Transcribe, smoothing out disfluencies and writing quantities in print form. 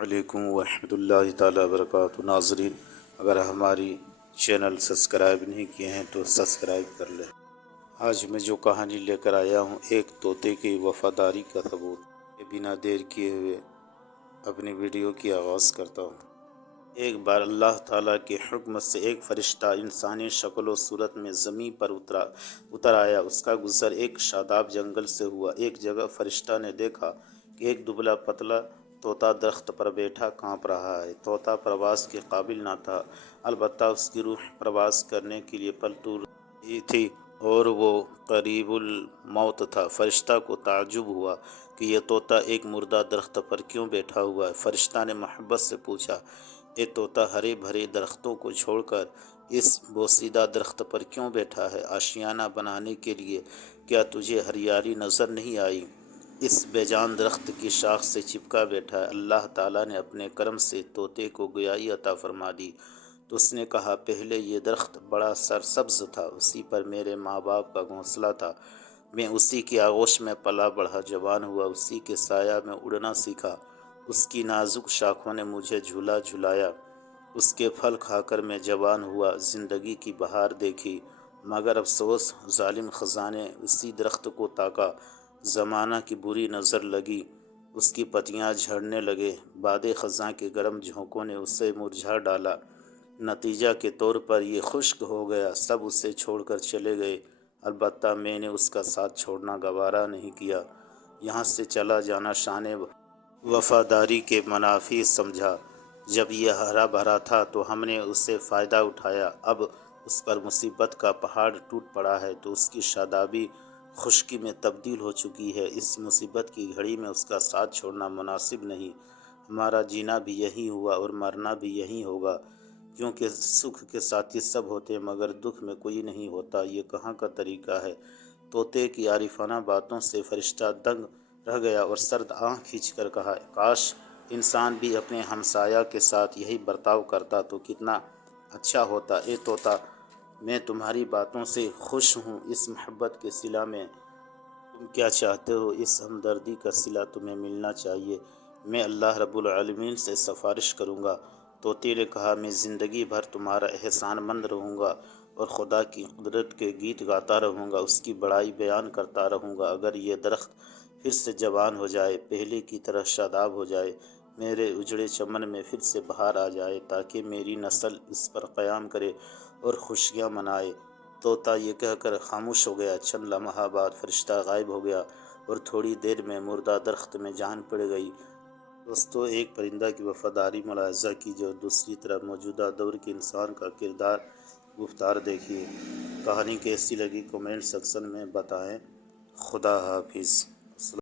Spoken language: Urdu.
علیکم ورحمۃ اللہ تعالیٰ وبرکاتہ۔ ناظرین، اگر ہماری چینل سبسکرائب نہیں کیے ہیں تو سبسکرائب کر لیں۔ آج میں جو کہانی لے کر آیا ہوں، ایک طوطے کی وفاداری کا ثبوت۔ بنا دیر کیے ہوئے اپنی ویڈیو کی آغاز کرتا ہوں۔ ایک بار اللہ تعالیٰ کے حکم سے ایک فرشتہ انسانی شکل و صورت میں زمین پر اتر آیا۔ اس کا گزر ایک شاداب جنگل سے ہوا۔ ایک جگہ فرشتہ نے دیکھا کہ ایک دبلا پتلا طوطا درخت پر بیٹھا کانپ رہا ہے۔ طوطا پرواز کے قابل نہ تھا، البتہ اس کی روح پرواز کرنے کے لیے پل رہی تھی اور وہ قریب الموت تھا۔ فرشتہ کو تعجب ہوا کہ یہ طوطا ایک مردہ درخت پر کیوں بیٹھا ہوا ہے۔ فرشتہ نے محبت سے پوچھا، اے طوطا، ہرے بھرے درختوں کو چھوڑ کر اس بوسیدہ درخت پر کیوں بیٹھا ہے؟ آشیانہ بنانے کے لیے کیا تجھے ہریالی نظر نہیں آئی؟ اس بے جان درخت کی شاخ سے چپکا بیٹھا ہے۔ اللہ تعالیٰ نے اپنے کرم سے طوطے کو گویائی عطا فرما دی تو اس نے کہا، پہلے یہ درخت بڑا سرسبز تھا، اسی پر میرے ماں باپ کا گھونسلہ تھا۔ میں اسی کی آغوش میں پلا بڑھا، جوان ہوا، اسی کے سایہ میں اڑنا سیکھا۔ اس کی نازک شاخوں نے مجھے جھولا جھلایا، اس کے پھل کھا کر میں جوان ہوا، زندگی کی بہار دیکھی۔ مگر افسوس، ظالم خزاں نے اسی درخت کو تاکا، زمانہ کی بری نظر لگی، اس کی پتیاں جھڑنے لگے، باد خزاں کے گرم جھونکوں نے اسے مرجھا ڈالا۔ نتیجہ کے طور پر یہ خشک ہو گیا، سب اسے چھوڑ کر چلے گئے، البتہ میں نے اس کا ساتھ چھوڑنا گوارا نہیں کیا۔ یہاں سے چلا جانا شان وفاداری کے منافی سمجھا۔ جب یہ ہرا بھرا تھا تو ہم نے اس سے فائدہ اٹھایا، اب اس پر مصیبت کا پہاڑ ٹوٹ پڑا ہے تو اس کی شادابی خشکی میں تبدیل ہو چکی ہے۔ اس مصیبت کی گھڑی میں اس کا ساتھ چھوڑنا مناسب نہیں۔ ہمارا جینا بھی یہی ہوا اور مرنا بھی یہی ہوگا، کیونکہ سکھ کے ساتھی سب ہوتے ہیں مگر دکھ میں کوئی نہیں ہوتا۔ یہ کہاں کا طریقہ ہے؟ طوطے کی عارفانہ باتوں سے فرشتہ دنگ رہ گیا اور سرد آنکھ کھینچ کر کہا، کاش انسان بھی اپنے ہمسایہ کے ساتھ یہی برتاؤ کرتا تو کتنا اچھا ہوتا۔ اے طوطا، میں تمہاری باتوں سے خوش ہوں، اس محبت کے صلہ میں تم کیا چاہتے ہو؟ اس ہمدردی کا صلہ تمہیں ملنا چاہیے۔ میں اللہ رب العالمین سے سفارش کروں گا۔ طوطے نے کہا، میں زندگی بھر تمہارا احسان مند رہوں گا اور خدا کی قدرت کے گیت گاتا رہوں گا، اس کی بڑائی بیان کرتا رہوں گا۔ اگر یہ درخت پھر سے جوان ہو جائے، پہلے کی طرح شاداب ہو جائے، میرے اجڑے چمن میں پھر سے بہار آ جائے تاکہ میری نسل اس پر قیام کرے اور خوشیاں منائے۔ طوطا یہ کہہ کر خاموش ہو گیا۔ چند لمحہ بعد فرشتہ غائب ہو گیا اور تھوڑی دیر میں مردہ درخت میں جان پڑ گئی۔ دوستو، ایک پرندہ کی وفاداری ملاحظہ کیجیے اور دوسری طرف موجودہ دور کے انسان کا کردار گفتار دیکھیے۔ کہانی کیسی لگی کمنٹ سیکشن میں بتائیں۔ خدا حافظ۔